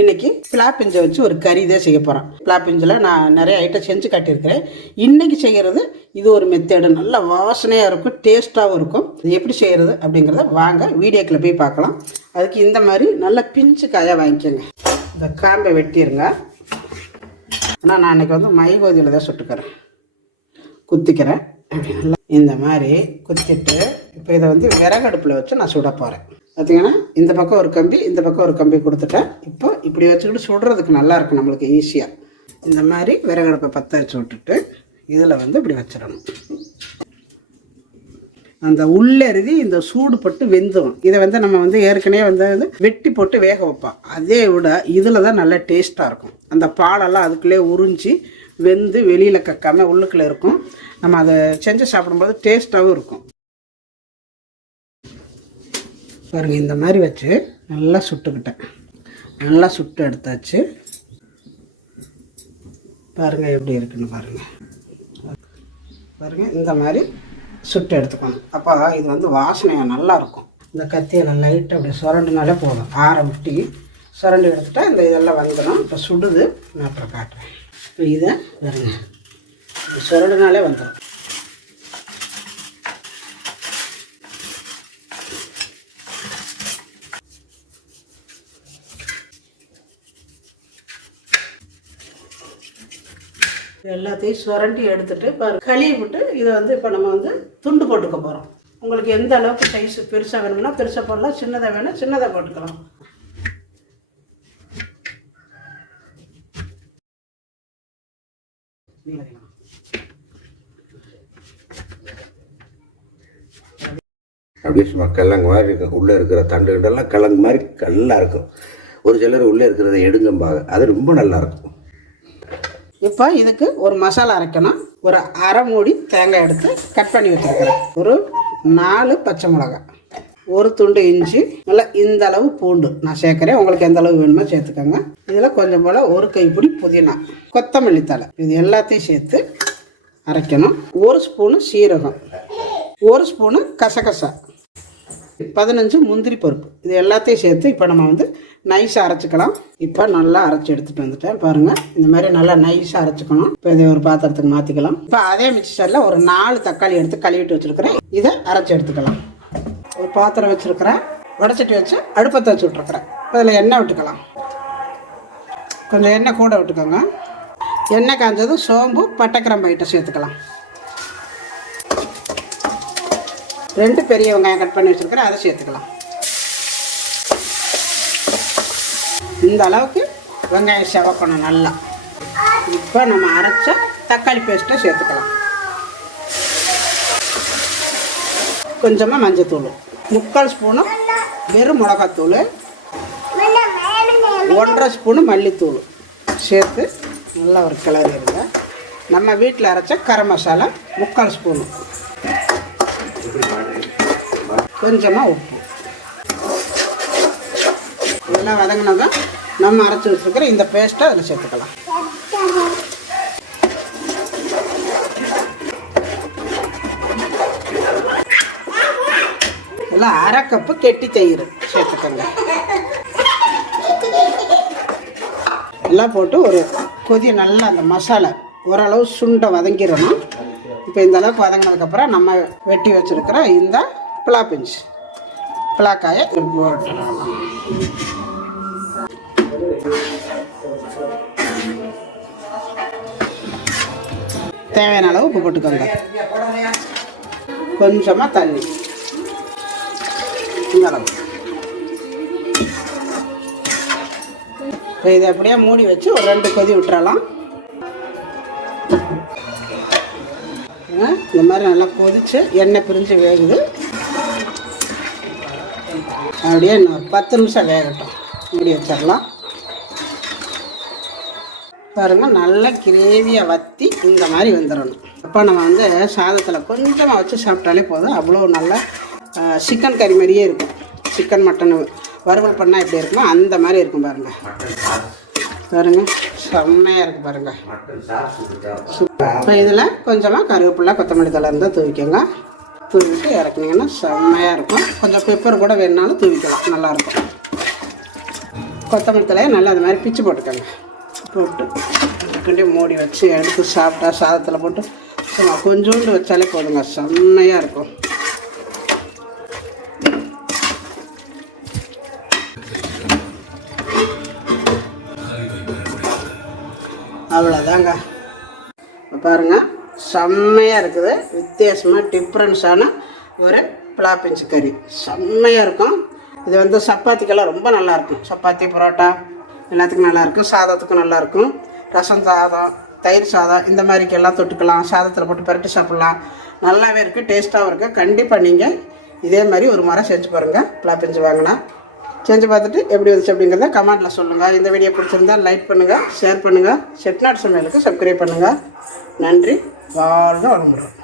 இன்னைக்கு பிளாப்பிஞ்சை வச்சு ஒரு கறி தான் செய்ய போகிறேன் பிளாப்பிஞ்சில் நான் நிறைய ஐட்டம் செஞ்சு காட்டியிருக்கிறேன். இன்னைக்கு செய்கிறது இது ஒரு மெத்தேடு நல்ல வாசனையாக இருக்கும் டேஸ்ட்டாகவும் இருக்கும். இது எப்படி செய்கிறது அப்படிங்கிறத வாங்க வீடியோக்கில் போய் பார்க்கலாம். அதுக்கு இந்த மாதிரி நல்ல பிஞ்சு காயாக வாங்கிக்கோங்க. இந்த காம்பை வெட்டிடுங்க ஆனால் நான் அன்றைக்கி வந்து மைகோதியில் தான் சுட்டுக்கிறேன். குத்திக்கிறேன். அப்படி இந்த மாதிரி குத்திட்டு இப்போ இதை வந்து விறகடுப்பில் வச்சு நான் சுட போகிறேன் பார்த்தீங்கன்னா இந்த பக்கம் ஒரு கம்பி இந்த பக்கம் ஒரு கம்பி கொடுத்துட்டேன். இப்போ இப்படி வச்சுக்கிட்டு சுடுறதுக்கு நல்லாயிருக்கும் நம்மளுக்கு ஈஸியாக இந்த மாதிரி விறகடுப்பை பற்ற வச்சு விட்டுட்டு இதில் வந்து இப்படி வச்சிடணும். அந்த உள்ளெருதி இந்த சூடு பட்டு வெந்துடும் இதை வந்து நம்ம வந்து ஏற்கனவே வந்து வெட்டி போட்டு வேக வைப்போம். அதே விட இதில் தான் நல்லா டேஸ்ட்டாக இருக்கும். அந்த பாலெல்லாம் அதுக்குள்ளே உறிஞ்சி வெந்து வெளியில் கக்காமல் உள்ளுக்குள்ளே இருக்கும். நம்ம அதை செஞ்சு சாப்பிடும்போது டேஸ்ட்டாகவும் இருக்கும். பாருங்கள் இந்த மாதிரி வச்சு நல்லா சுட்டுக்கிட்டேன். நல்லா சுட்டு எடுத்தாச்சு. பாருங்கள் எப்படி இருக்குன்னு பாருங்கள் பாருங்கள் இந்த மாதிரி சுட்டு எடுத்துக்கணும். அப்போ இது வந்து வாசனையாக நல்லாயிருக்கும் இந்த கத்தியை நல்லா லைட்டாக அப்படி சுரண்டுனாலே போதும். ஆற விட்டி சுரண்டி எடுத்துட்டா இந்த இதெல்லாம் வந்துடும். இப்போ சுடுது நான் அப்புறம் காட்டுறேன். இப்போ இதை பாருங்கள் சுரண்டுனாலே வந்துடும். எல்லாத்தையும் சுரண்டி எடுத்துட்டு இப்போ கழுவி விட்டு இதை வந்து இப்போ நம்ம வந்து துண்டு போட்டுக்க போகிறோம் உங்களுக்கு எந்த அளவுக்கு சைஸ் பெருசாக வேணும்னா பெருசாக போடலாம் சின்னதாக வேணும் சின்னதாக போட்டுக்கலாம். அப்படியே சும்மா கிழங்கு மாதிரி இருக்கும் உள்ளே இருக்கிற தண்டு கிட்டெல்லாம் கிழங்கு மாதிரி கல்லாக இருக்கும். ஒரு சிலர் உள்ளே இருக்கிறத எடுங்கம்பாங்க அது ரொம்ப நல்லா இருக்கும். இப்போ இதுக்கு ஒரு மசாலா அரைக்கணும். ஒரு அரை மூடி தேங்காய் எடுத்து கட் பண்ணி வச்சுருக்கிறேன் ஒரு நாலு பச்சை மிளகாய் ஒரு துண்டு இஞ்சி நல்லா இந்த அளவு பூண்டு நான் சேர்க்குறேன். உங்களுக்கு எந்த அளவு வேணுமோ சேர்த்துக்கோங்க. இதில் கொஞ்சம் போல் ஒரு கைப்பிடி புதினா கொத்தமல்லி தழை இது எல்லாத்தையும் சேர்த்து அரைக்கணும். ஒரு ஸ்பூனு சீரகம் ஒரு ஸ்பூனு கசகசா பதினஞ்சு முந்திரி பருப்பு இது எல்லாத்தையும் சேர்த்து இப்போ நம்ம வந்து நைஸாக அரைச்சிக்கலாம். இப்போ நல்லா அரைச்சி எடுத்துகிட்டு வந்துட்டேன். பாருங்கள் இந்த மாதிரி நல்லா நைஸாக அரைச்சிக்கணும். இப்போ இதை ஒரு பாத்திரத்துக்கு மாற்றிக்கலாம் இப்போ அதே மிக்சரில் ஒரு நாலு தக்காளி எடுத்து கழுவிட்டு வச்சுருக்கிறேன். இதை அரைச்சி எடுத்துக்கலாம். ஒரு பாத்திரம் வச்சுருக்கிறேன். உடச்சிட்டு வச்சு அடுப்பத்தை வச்சு விட்ருக்குறேன் இப்போ இதில் எண்ணெய் விட்டுக்கலாம். கொஞ்சம் எண்ணெய் கூட விட்டுக்கோங்க. எண்ணெய் காஞ்சதும் சோம்பு பட்டைக்கிரம்பு ஐட்டம் சேர்த்துக்கலாம். ரெண்டு பெரிய வெங்காயம் கட் பண்ணி வச்சுருக்கிறேன். அதை சேர்த்துக்கலாம். இந்த அளவுக்கு வெங்காயம் செவக்கணும் நல்லா. இப்போ நம்ம அரைச்ச தக்காளி பேஸ்ட்டை சேர்த்துக்கலாம். கொஞ்சமாக மஞ்சத்தூள். முக்கால் ஸ்பூனு வெறும் மிளகாத்தூள். ஒன்றரை ஸ்பூனு மல்லித்தூள். சேர்த்து நல்லா ஒரு கிளறி இருங்க நம்ம வீட்டில் அரைச்ச கரம் மசாலா முக்கால் ஸ்பூனு. கொஞ்சமாக உப்பு. இதெல்லாம் வதங்கினதும் நம்ம அரைச்சி வச்சுருக்கிற இந்த பேஸ்ட்டை அதில் சேர்த்துக்கலாம். எல்லாம் அரை கப்பு கெட்டி தயிர் சேர்த்துக்கோங்க. எல்லாம் போட்டு ஒரு கொதி நல்லா அந்த மசாலா ஓரளவு சுண்டை வதங்கிடணும். இப்போ இந்த அளவுக்கு வதங்கினதுக்கப்புறம் நம்ம வெட்டி வச்சுருக்கிற இந்த பிளாப்பிஞ்ச் பிளாக்காயை போட்டுடலாம். தேவையான அளவு உப்பு போட்டுக்கோங்க. கொஞ்சமாக தண்ணி. இந்த அளவு. இப்போ இதை அப்படியே மூடி வச்சு ஒரு ரெண்டு கொதி விட்டுறலாம். இந்த மாதிரி நல்லா கொதிச்சு எண்ணெய் பிரிஞ்சு வேகுது. அப்படியே இன்னும் பத்து நிமிஷம் வேகட்டும். மூடி வச்சிடலாம். பாருங்க நல்லா கிரேவியாக வற்றி இந்த மாதிரி வந்துடணும். அப்போ நம்ம வந்து சாதத்தில் கொஞ்சமாக வச்சு சாப்பிட்டாலே போதும். அவ்வளோ நல்லா சிக்கன் கறி மாதிரியே இருக்கும். சிக்கன் மட்டன் வறுவல் பண்ணால் எப்படி இருக்குமோ அந்த மாதிரி இருக்கும் பாருங்கள் பாருங்க செம்மையாக இருக்குது பாருங்கள் இப்போ இதில் கொஞ்சமாக கருவேப்பிலை கொத்தமல்லி தலை இருந்தால் தூவிக்கோங்க. தூவிட்டு இறக்குனீங்கன்னா செம்மையாக இருக்கும். கொஞ்சம் பெப்பர் கூட வேணுனாலும் தூவிக்கலாம் நல்லாயிருக்கும் கொத்தமல்லி தலையை நல்லா அது மாதிரி பிச்சு போட்டுக்கோங்க. போட்டு இப்படி மூடி வச்சு எடுத்து சாப்பிட்டா சாதத்தில் போட்டு சும்மா கொஞ்சோண்டு வச்சாலே போதுங்க. செம்மையாக இருக்கும். அவ்வளோதாங்க பாருங்க செம்மையாக இருக்குது. வித்தியாசமாக டிஃப்ரென்ஸான ஒரு பிளாப்பிஞ்சு கறி. செம்மையாக இருக்கும். இது வந்து சப்பாத்திக்கெல்லாம் ரொம்ப நல்லாயிருக்கும் சப்பாத்தி பரோட்டா. எல்லாத்துக்கும் நல்லாயிருக்கும் சாதத்துக்கும் நல்லாயிருக்கும். ரசம் சாதம் தயிர் சாதம் இந்த மாதிரிக்கெல்லாம் தொட்டுக்கலாம். சாதத்தில் போட்டு பரட்டி சாப்பிட்லாம். நல்லாவே இருக்குது டேஸ்ட்டாகவும் இருக்குது கண்டிப்பாக நீங்கள் இதே மாதிரி ஒரு முறை செஞ்சு பாருங்கள் பிளாப்பிஞ்சு வாங்கினா. செஞ்சு பார்த்துட்டு எப்படி வந்துச்சு அப்படிங்கிறத கமெண்ட்டில் சொல்லுங்கள் இந்த வீடியோ பிடிச்சிருந்தா லைக் பண்ணுங்கள் ஷேர் பண்ணுங்கள் செட்நாட் சமையலுக்கு சப்ஸ்கிரைப் பண்ணுங்கள் நன்றி. வாழ்க வளமுடன்.